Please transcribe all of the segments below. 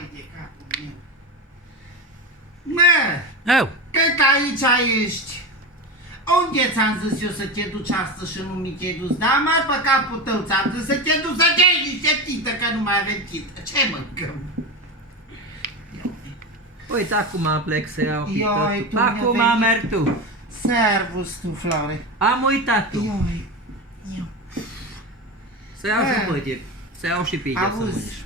Vai de capul meu. Mă, Eu. cât aici ești? Unde ți-am zis eu să te duci astăzi și nu mi te-ai dus? Da, mă, pe capul tău ți-am zis să te duci să te iei niște tită, că nu mai avem tită. Ce mâncăm? Uite, acum plec să iau Ioi, pitatul. tu mi-a Acum venit. merg tu. Servus tu, Flore. Am uitat tu. Ioi, ioi. Să iau și băie. Să iau și pige să Auzi, mănânci.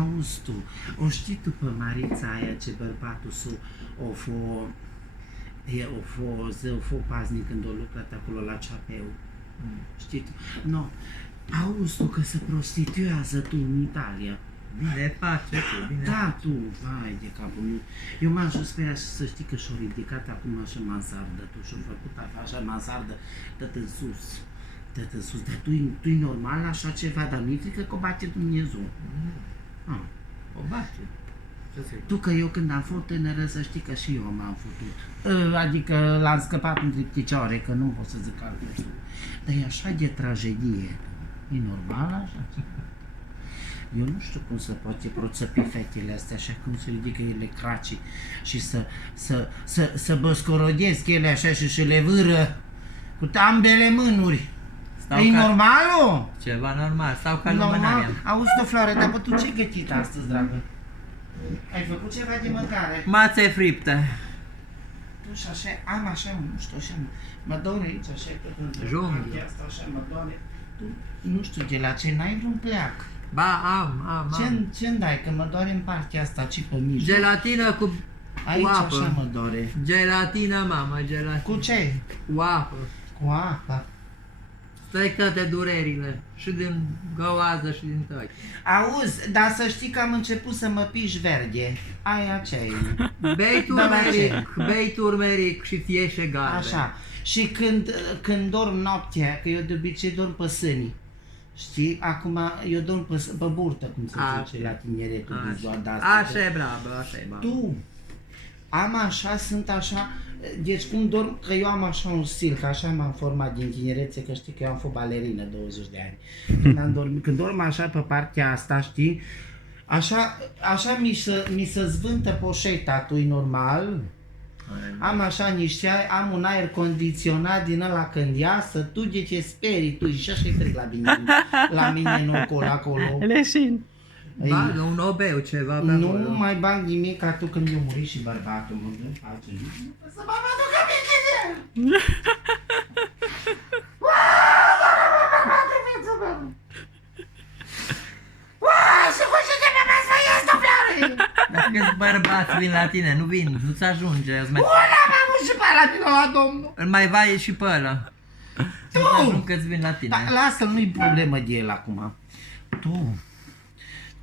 auzi tu, o știi tu pe Marița aia ce bărbatul său o fost paznic când o lucrat acolo la Ceapeu? Știi tu? No, auzi tu că se prostituează tu în Italia. Bine face tu, bine. Da, tu, vai de capul meu. Eu m-am jos pe ea și să știi că și-o ridicat acum așa mansardă, tu și-o făcut așa mansardă, tot în sus. Tot în sus, dar tu-i normal așa ceva, dar nu-i frică că o bate Dumnezeu. Ah. O bate. Ce să-i? Tu că eu când am fost tânără, să știi că și eu m-am futut. Adică l-am scăpat între picioare, că nu pot să zic altceva. Dar e așa de tragedie. E normal așa? Eu nu știu cum se poate proțăpi fetele astea, așa cum se ridică ele cracii și să băscorodesc ele așa și le vâră cu ambele mânuri. Stau E ca- normalul? Ceva normal, stau ca Normal. lumânarea. Auzi, tu, Floare, dar bă, tu ce-ai gătit astăzi, dragă? Ai făcut ceva de mâncare? Mațe friptă. Tu și așa, am așa, nu știu, așa, mă doare aici, așa, tot în Junghi. partea asta, așa, mă doare. Tu, nu știu, de la ce n-ai vreun pleac? Ba, am. Ce-mi dai, că mă doare în partea asta, ci pe mijloc. Gelatină cu Aici așa apă. mă doare. Gelatină, mama, gelatină. Cu ce? Cu apă. Cu apa. Stai toate durerile. Și din găoază și din tăi. Auzi, dar să știi că am început să mă piși verde. Aia ce e? Bei Da, turmeric, bei turmeric și fieșe galben. Așa. Și când dorm noaptea, că eu de obicei dorm pe sânii. Știi? Acum eu dorm pe burtă, cum se zice la tineretul din ziua de astăzi. Așa e brabă, așa e brabă. Tu, am așa, sunt așa, deci cum dorm, că eu am așa un stil, că așa m-am format din tinerețe, că știi că eu am fost balerină 20 de ani. Când dorm așa pe partea asta, știi, așa mi se zvântă poșeta, tu-i normal. Am așa niște, am un aer condiționat din ăla când iasă, tu de ce sperii, tu și așa-i trec la mine în ocol acolo. Leșin. Ba, un obeu ceva pe Nu acolo. mai bag nimic ca tu când mi-a murit și bărbatul, mă gând face. Să mă aduc aminte de el! Și cu ce te mai să ies, Floare? Dar câți bărbați vin la tine, nu vin, nu-ți ajunge. Îți mai... Una m-am avut și pe ăla din la domnul. Îl mai vai și pe ăla. Tu! Nu ajung că-ți vin la tine. Da, lasă, nu-i problemă de el acum. Tu,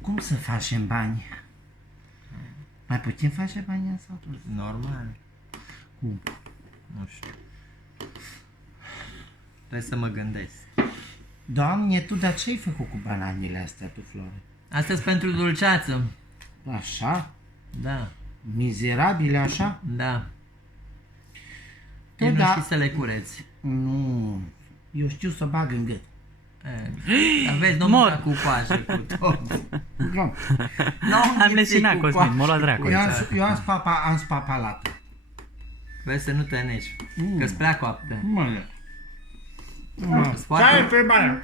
cum să facem bani? Mai putem face bani sau tu? Normal. Cum? Nu știu. Trebuie să mă gândesc. Doamne, tu, dar ce-ai făcut cu bananele astea, tu, Flore? Asta-s pentru dulceață. Așa? Da, Mizerabile așa? da. Tu Tu nu da. știi să le cureți. Nu, eu știu să bag în gât. Dar vezi, nu Mor. mânca cu coaje, cu tot. Nu. Am leșinat, Cosmin, m-a luat dracu. Eu am spapalat. Vezi să nu te neci, că-ți prea coapte. Mă, Îți foarte- pe bani,